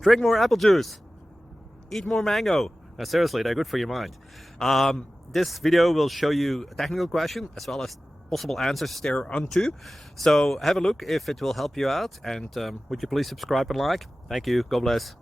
Drink more apple juice. Eat more mango. No, seriously, they're good for your mind. This video will show you a technical question as well as possible answers thereunto. So have a look if it will help you out, and would you please subscribe and like? Thank you. God bless.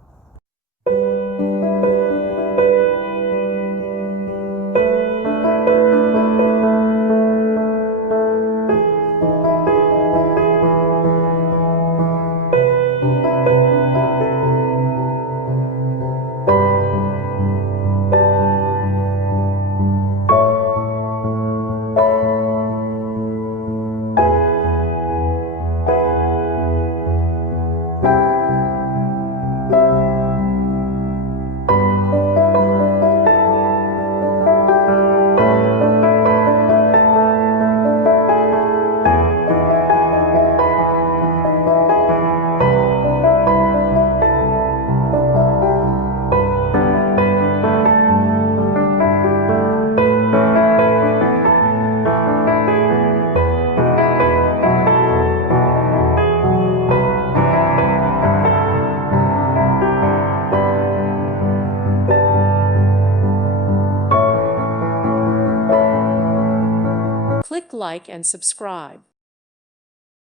Click like and subscribe.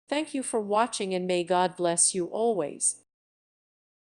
Thank you for watching, and may God bless you always.